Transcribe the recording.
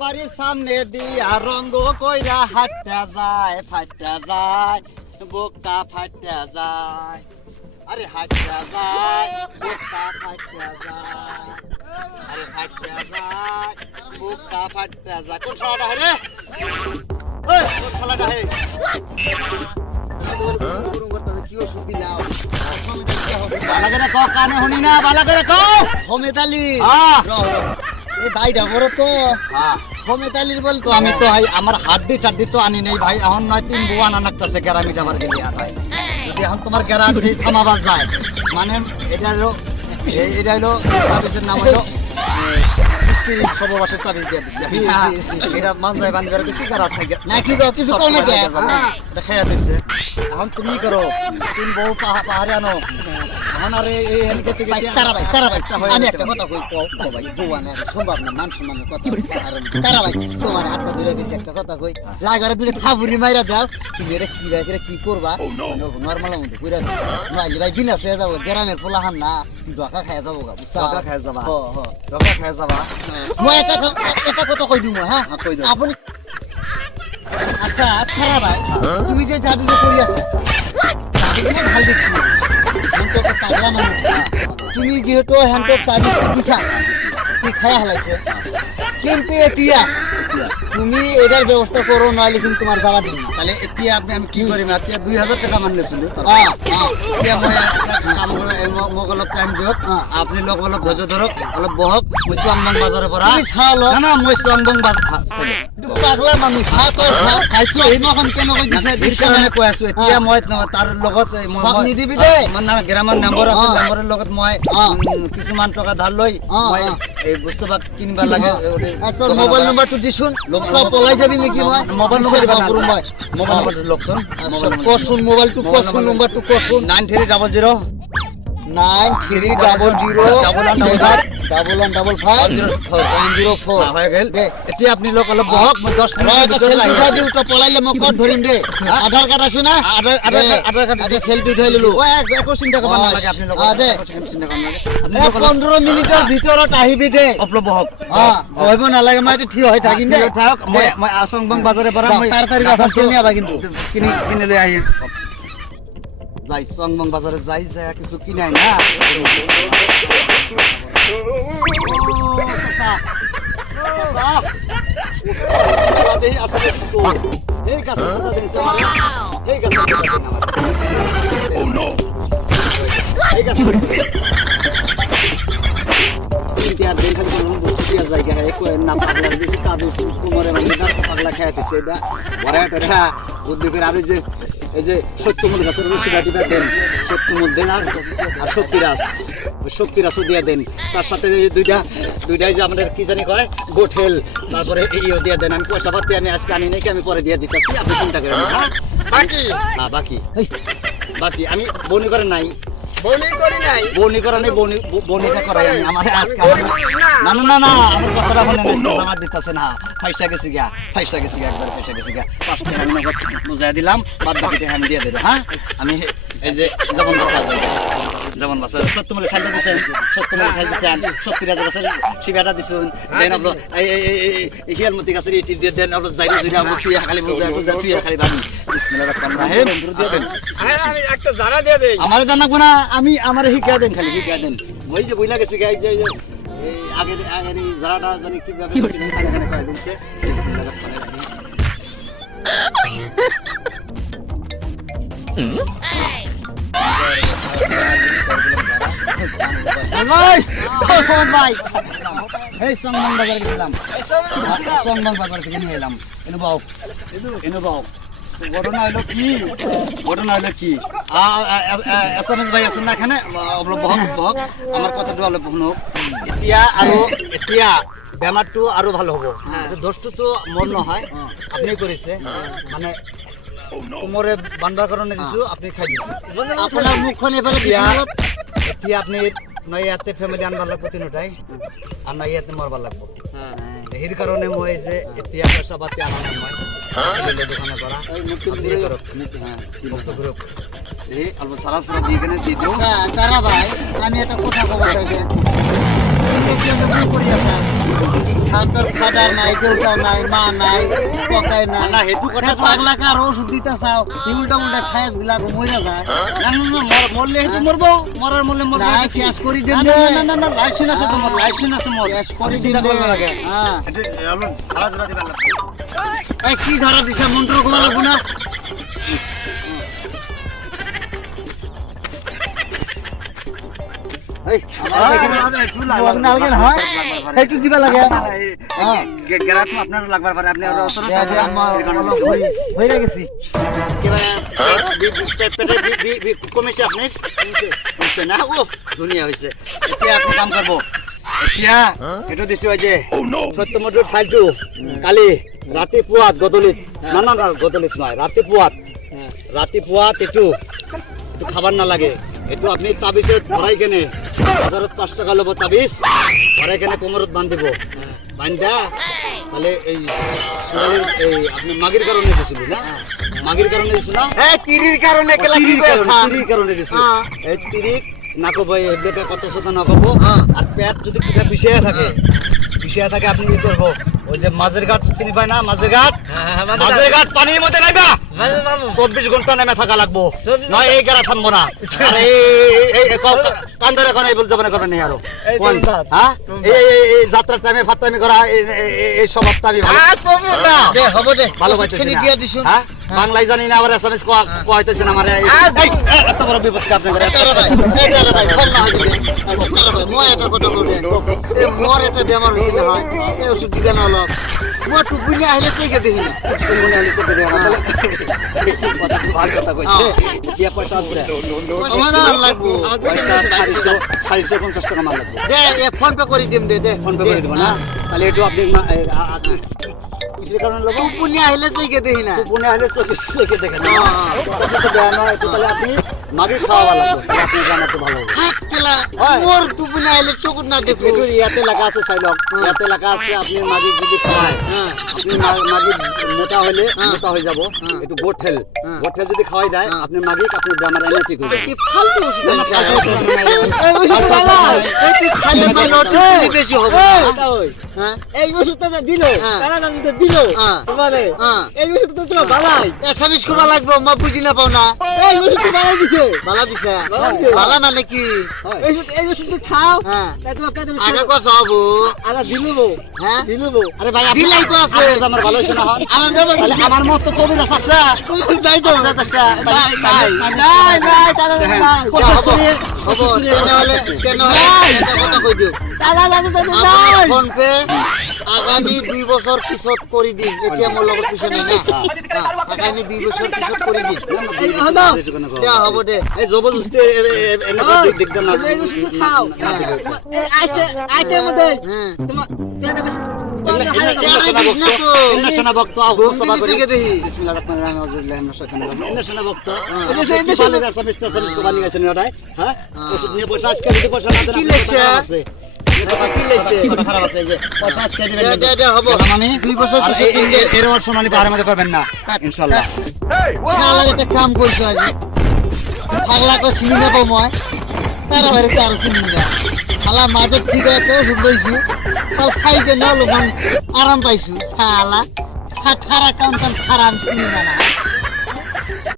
বাড়ির সামনে দিয়া রঙ্গ কইরা হাঁটতে যায় ফাটতে যায় বুকটা ফাটতে যায় আরে হাঁটতে যায় বুকটা ফাটতে যায় আরে ফাটতে যায় বুকটা ফাটতে যায় কোন খেলাটা রে ওই কোন খেলাটা হে কি ওষুধ দিলাও বালা করে কও কানে শুনি না বালা করে কও হোমেতালি এই ভাইটা বড় তো হোমেতালির বল তো আমি তো আমার হাড্ডি টাড্ডি তো আনি নেই ভাই এখন নয় 3 বুয়া নানাকতাছে গ্যারামি যাবার গেলি আটাই যদি এখন তোমার গ্যারামি থামাবার যায় মানে এটা হলো তাবিজের নাম হলো স্ত্রী সববাসের তাবিজ দিয়ে দিছি এটা মানজায় বান্ধবার কিছু করার থাকে না কি গো কিছু কম না এটা খেয়া দিছে এখন তুমি করো 3 বউ পাহাড়ে আনো এখন আরে এই হেলকে থেকে তারা ভাই আমি একটা কথা কই তো ভাই বুয়ানে সম্ভব না মান সম্মানের কথা তারা ভাই তোমার হাতটা ধরে দিছি একটা কথা কই লাগারে দুটো থাবুরি মাইরা দাও তুমি এটা কি ভাই কি করবা নরমাল মধ্যে পুরা নইলে ভাই বিনা হয়ে যাবো গ্রামের পোলাহান না ডকা খায় যাবো গা ডকা খায় যাবা ডকা খায় যাবা মই এটা কথা কই দিমু হ্যাঁ কই দাও আপনি আচ্ছা খারা ভাই তুমি যে জাদুটা করি আছো ভাল দেখছি তুমি যেহেতু হ্যান্ডটো সার্ভিস দিছা কি খায়া হলাইছে কিন্তু এতিয়া তুমি এটার ব্যবস্থা করো নইলে কিন্তু তোমার যাওয়া দিন না তাহলে এতিয়া আমি কি করিম এতিয়া 2000 টাকা মানলে ছিল এতিয়া মই কাম করে মগলক টাইম দিও আপনি লোক অলপ ধৈর্য ধরো অলপ বহক মই চংবং বাজারে পড়া তুমি ছালো না না মই চংবং বাজার পাগলা মানুষ খাইছো এই মখন কেন কই দিছে দিছানে কই আছো এতিয়া মই তার লগত মই নিদিবি দে মানে গ্রামের নাম্বার আছে নাম্বারের লগত মই কিছুমান টাকা ধার লই মই এই বস্তুবা কিনবা লাগে একটা মোবাইল নাম্বারটো দিছুন লোক পলাই যাবি নাকি মই মোবাইল নাম্বার দিবা পুরো মই মোবাইল নাম্বারটো লখছুন কোশুন মোবাইলটো কোশুন নাম্বারটো কোশুন 9300 এতিয়া আপনি লোক অলপ বহক 10 মিনিট পলাইলে মোক কত ধরিম দে আধার কার্ড আছে না আধার কার্ড আছে সেলফি উঠাই ললো ও একো চিন্তা করবা না লাগে আপনি লোক চিন্তা করবা না 15 মিনিটের ভিতৰত আহিবি দে অপলো বহক হইব না লাগে মই ঠিক হয় থাকিম দে থাক মই আসংবং বাজারে পড়া মই তাড়াতাড়ি আসতে নিয়া বা কিন্তু কিনে লই আইম যাই চংবং বাজারে যাই যায় কিছু কিনাই না আরো যে এই যে সত্যমূল গাছের রসিদাটি দেন সত্যমূল দেন আর শক্তিরাসও দিয়ে দেন তার সাথে দুইটাই যে আমাদের কি জানি কয় গোঠেল তারপরে এইও দিয়ে দেন আমি পয়সা পাতি আমি আজকে আনি নাকি আমি পরে দিয়ে দিতেছি আপনি চিন্তা করেন বাকি আমি বনি করে নাই বনিটা করাই আমি আমার আজকে না আমার কথাটা বলে আমার দিতেছে না পয়সা গেছি গা একবার পয়সা গেছি গা 5 টাকা আমি বুঝাই দিলাম বাদ বাকিটা আমি দিয়ে দেবো হ্যাঁ আমি এই যে যেমন বাসা সত্যমূলে খাইতে দিচ্ছেন সত্যিরাজ গাছের শিকাটা দিচ্ছেন দেন আপনার এই হিয়ালমতি গাছের ইটি দিয়ে দেন আপনার যাই খুঁয়া খালি খুঁয়া খালি বানি আমার জানাবো না আমি আমার শিখা দেন খালি শিখা দেন ওই যে বইলা গেছি গাই যে আগের এই জারাটা জানি কিভাবে খানে কয়ে দিচ্ছে ভাই এই চংবং বাজারে গেছিলাম চংবং বাজার থেকে নিয়ে এলাম এনে বাও ঘটনা হলো কি SMS ভাই আছেন না এখানে বহক আমার কথাটা অলপ শুনুক এতিয়া বেমারটো আরো ভালো হবো দোষটো তো মোর নহয় আপনি করেছে মানে কোমরে বান্ধার কারণে দিছো আপনি খাই দিছে আপনার মুখখন এবারে এতিয়া আপনি নয় ইয়াতে ফ্যামিলি আনবার লাগবো তিনটাই আর নয় ইয়াতে মরবার লাগবো এর কারণে মই যে এতিয়া পয়সা পাতি আনা নাই মই দোকানে করা গ্রুপ এই অল্প সারা দিয়ে দিও তারা ভাই আমি একটা কথা বলতে চাই হাতর খাটার নাই, কেউটাও নাই, মা নাই, পকাই নাই। না, হেতু কথা কয়। পাগলা কার ওষুধ দিতে চাও, উল্টা উল্টা খায়াস গুলা মরে যায়। মরলে হেতু মরবো, মরার মরলে মরবো। না, ক্যাশ করি দেন না, দে। না, না, না, লাইসেন্স আছে তোমার, লাইসেন্স আছে মোর। ক্যাশ করি চিন্তা দিন করবে দে। লাগে। হ্যাঁ। এটা হলো সারা জোড়া দিবা লাগবে। এই কি ধরা দিছে, মন্ত্র কমা লাগবো না? এই, আমার এখানে নালগে না হয়? একটু দিবা লাগে। হ্যাঁ। গেরাটু আপনার লাগবার পারে, আপনি আরো অসর দে, দে, আমার অলপ হয়ে গেছি। পেটে কমেছে আপনার? কমছে না? ও দুনিয়া হয়েছে। এতিয়া আপনি কাম করবো। এতিয়া এটা দিছি ওই যে সত্যমধ্যে ফাইলটো কালি রাতে পুয়াত গদলিত, না না না গদলিত নয়, রাতে পুয়াত, রাতে পুয়াত একটু খাবার না লাগে, একটু আপনি তাবিজে ধরাই কেনে বাজারত 5 টাকা লব তাবিজ, ধরাই কেনে কোমরত বান্ধিব, বান্ধা তাহলে এই আপনি মাগির কারণে দিছিল না, মাগির কারণে দিছিল না, এই তিরির কারণে কেলা কি কইছা? তিরির কারণে দিছিল। হ্যাঁ। এই তিরিক না কব, এই বেটা কত কথা না কব, হ্যাঁ। আর পেট যদি কিটা পিছিয়ে থাকে, পিছিয়ে থাকে আপনি কি করবো, ওই যে মাঝের ঘাট চিনি পায় না, মাঝের ঘাট, মাঝের ঘাট পানির মধ্যে নাইবা 24 ঘন্টা নেমে থাকা লাগবো, নয় এই গেরা থামবো না। আর এই কান্দরে এখন এই বলতে মনে করেন আরো কোন, হ্যাঁ এই যাত্রার টাইমে ফাত্তামি করা এই স্বভাব আমি দে, হবো দে। ভালো ওষুধ পাইতেছি খেলি না। দিয়া দিছো। হ্যাঁ বাংলায় জানি না, আবার এসএমএস কইতেছেন আমার এত বড় বিপদ আপনি করে। এটা রে ভাই, এটা রে ভাই, ফোন না হইছে। এটা রে ভাই, মই এটা কথা বলে। এ মোর এটা বেমার হইছে না হয়। এই ওষুধ দিবেন অলপ। মই টুকুনি আইলে কই গে দেখি না। মনে আলি করতে দেয়া না, কথা খুব ভালো কথা কইছে। কি পয়সা আছে? আমার আর লাগবো। পয়সা 450 টাকা মাল লাগবে। দে, এ ফোন পে করি দিম, দে দে। ফোন পে করে দেব না, তাহলে একটু আপনি কিসের কারণে লব? টুকুনি আইলে কই গে দেখি না। পুনে হলে তো কিসকে দেখেন না, তো দেয়া নয়, তো তাহলে আপনি মাগি খাওয়া লাগবে, আপনি জানাতে ভালো হবে। হাত কেলা, মোর টুকুনি আইলে চকুত না দেখো। একটু ইয়াতে লেখা আছে সাইলক, ইয়াতে লেখা আছে আপনি মাগি যদি খাওয়ায়, হ্যাঁ। আপনি মাগি মোটা হলে মোটা হয়ে যাব, একটু গোঠেল, গোঠেল যদি খাওয়াই দেয় আপনি মাগি, আপনি আমার এনে ঠিক হয়ে কি যাবে। ফালতু ওষুধ না, না, আনছে। ফালতু ওষুধ আনা নাই। এই ওষুধ বালা। এই তুই খাইলে মানুষ টুকুনি বেশি হবে না। হ্যাঁ? এই ওষুধটা দিল হ্যাঁ। তারা দিতে দিল হ্যাঁ। তোমারে হ্যাঁ। এই ওষুধটা তো বালাই এসামিস কবা লাগবো, মা বুঝি না পাও না। এই ওষুধটা বালাই দিছে বালা দিছে। বালা দিছে। বালা মানে কি? এই ওষুধটা খাও হ্যাঁ। তাই তোমার পেটে আগে কস হবো। আগা দিলবো হ্যাঁ? দিলবো আরে ভাই দিলাই তো আছে। আমার ভালো হয়েছে না হন? আমার দেবো তাহলে আমার মত তো কবি আছে, নাই তো। নাই, নাই, তাহলে নাই। যা হবো। হবো, তেনেহলে এটা কথা কই দিও। দাদা দাদা দাদা আমার ফোন পে আগামী 2 বছর পিছত কৰি দিম। এতিয়া মোৰ লগত পিছে নাই না। আগামী 2 বছর পিছত কৰি দিম। দিয়া হ'ব দে। এই জবরদস্তি এনেকুৱা দিগদার না, এই ওষুধটা খাও এই আইতে আইতে মধ্যে হ্যাঁ। তোমার পেটে বেশি কি লেখছে? কি লেখছে? দে, দে, দে, হ'ব। 2 বছর পিছত দিম দে। করবেন না ইনশাল্লাহ। শালার একটা কাম করছো আজি। পাগলাকে চিনি নাপাওঁ মই। তাৰ বাহিৰে আৰু চিনি না। শালা মাজত ঠিক আছে ওষুধ লৈছো। তাল খাই কেনে অলপমান আৰাম পাইছো। শালা ঠাৰা কাম চিনি না।